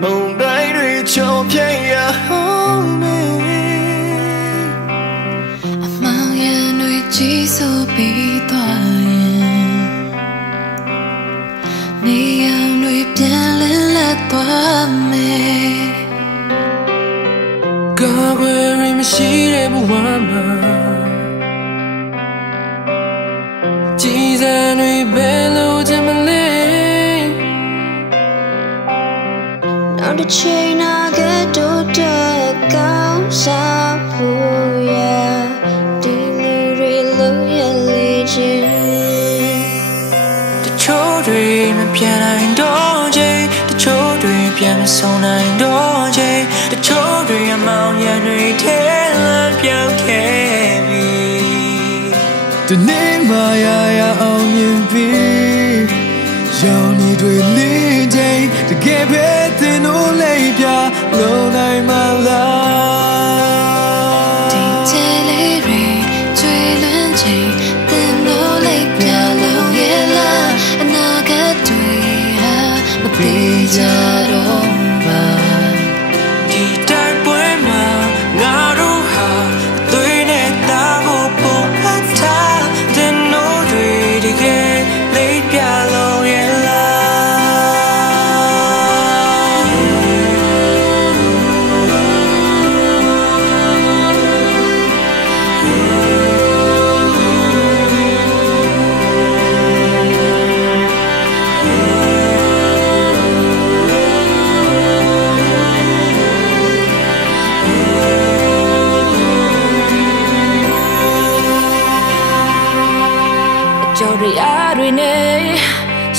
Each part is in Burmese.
梦带对秋偏呀后面。茫眼对几首笔短言，你眼对变脸了多美。个鬼人们系列不完吗？记在对背路这么累，让这吹那个都的高山不夜，地路瑞路也离去。这球队们偏爱多结，这球队偏送来多结，这球队冒烟对天了飘开比。对你妈呀呀熬夜比，要你对理解，这给别的努力表，路来马拉。地铁里瑞最冷静，等努力表路也了，那个对啊，那比较多吧。期待不嘛，我如何对你打过碰它，等努力的给泪表路也了。ကြော်ရအားတွေနဲ့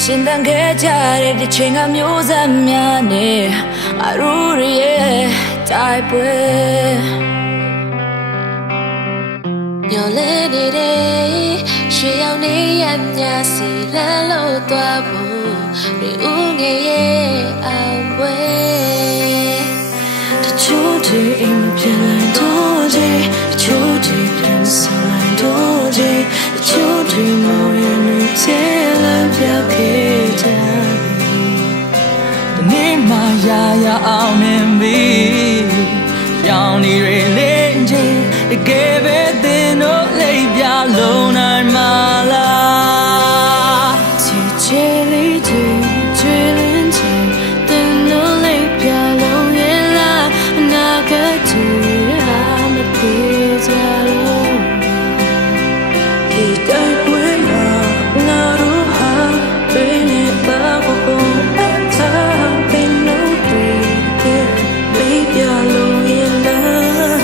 ရှင်သန်ခဲ့ကြတဲ့ဒီချိန်ကမျိုးဆက်များနဲ့အရူတွေရဲ့တိုက်ပွဲညော်လဲနေတဲ့ရွှေရောင်နေရမြစီလမ်းလို့သွားဖို့ရီဦးငယ်ရဲ့အောင်ပွဲတချို့တွေအိမ်မပြန်နိုင်တော့ချေတချို့တွေပြန်ဆောင်နိုင်တော့ချေတချို့တွေမောင်ရနေချဲလမ်းပြောက်ခဲ့ကြပြီ ဒီနေ့မှရာရာအောင်မြင်ပြီရောင်နေရလေးချင်းတကယ်ပဲတင်တို့လေးပြလုံးနိုင်မလား ချီချီလေးချီချီလင်းချီတင်လို့လေးပြလုံးရဲ့လားအနာကတူရမပြေကြတော့ ဒီတိုက်ပွဲမှာငါတို့ဟာဘယ်နဲ့ပါဖို့အထားတင်လို့တွေ့လေးပြလုံးရဲ့လား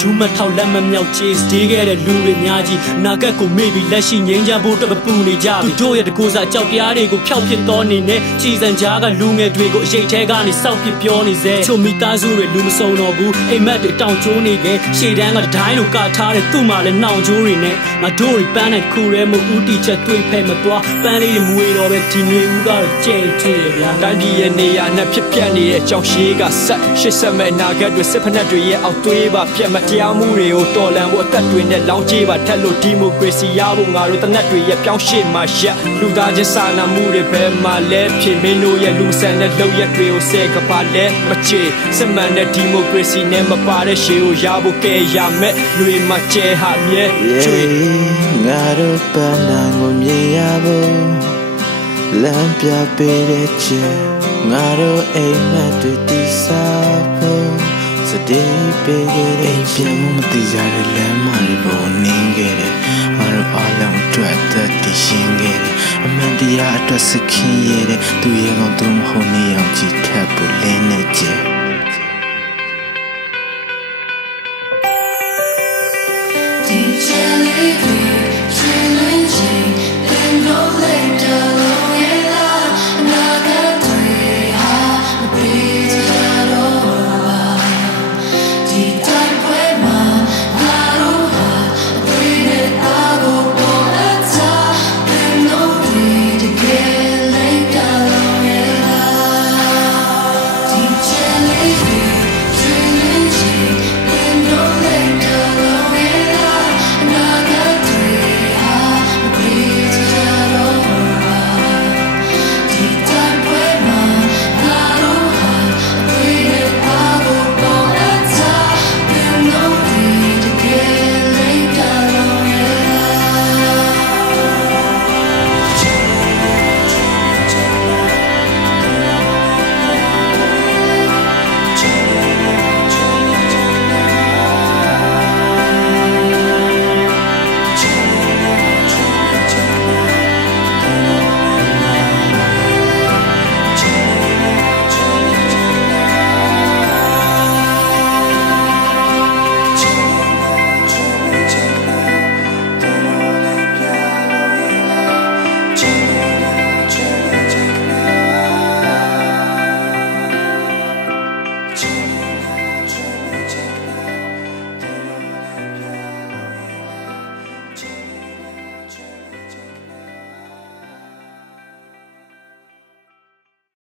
ဒူးမထောက်လက်မမြောက်ချေးစတေးခဲ့တဲ့လူတွေများကြီးအနာဂတ်ကိုမေ့ပြီးလက်ရှိငြိမ်းချမ်းဖို့အတွက်ပူနေကြပြီတို့ရဲ့တကူစားကြောက်တရားတွေကိုဖျောက်ပစ်တော်နေနဲ့ကြည်စံကြားကလူငယ်တွေကိုအရေးထဲကနေစောက်ပစ်ပြောနေစေချိုမိသားစုတွေလူမစုံတော့ဘူးအိမ်မက်တွေတောင်ကျိုးနေခဲ့ရှေ့တန်းကဒိုင်းလိုကထားတဲ့သူ့မှာလည်းနှောင်ကျိုးတွေနဲ့ငါတို့တွေပန်းတဲ့ခုရဲမဦးတီချက်တွေ့ဖဲမသွားပန်းလေးတွေမွေတော့ပဲဒီတွေဦးကတော့ကြဲချွေဗျာ တိုင်းပြည်ရဲ့နေရာနဲ့ဖြစ်ပြနေတဲ့ကြောင်ရှိကဆက်ရှစ်ဆက်မဲ့နာဂတ်တွေစစ်ဖက်နှက်တွေရဲ့အောက်သွေးပါပြတ်မတရားမှုတွေကိုတော်လှန်ဖို့အသက်တွေနဲ့လောင်းကြေးပါထက်လို့ဒီမိုကရေစီရဖို့ငါတို့တနက်တွေရဲ့ပြောင်းရှေ့မှာရက်လူသားချင်းစာနာမှုတွေဘယ်မှာလဲဖြစ်မင်းတို့ရဲ့လူဆန်တဲ့လုပ်ရက်တွေကိုဆဲကပါလဲမချေစစ်မှန်တဲ့ဒီမိုကရေစီနဲ့မပါတဲ့ရှေ့ကိုရဖို့ကဲရမယ်လူတွေမှာကျဲဟာမြဲကျွေး ငါတို့ပန်းနိုင်ကိုမြင်ရဖို့လမ်းပြပေးတဲ့ချေငါတို့အိမ်မက်တွေတည်ဆောက်ဖို့စတေးပေးခဲ့တဲ့ပြန်မသိကြတဲ့လမ်းမတွေပေါ်နင်းခဲ့တဲ့ငါတို့အားလုံးအတွက်သက်တည်ရှင်ခဲ့တဲ့အမှန်တရားအတွက်စခင်ရတဲ့သူရ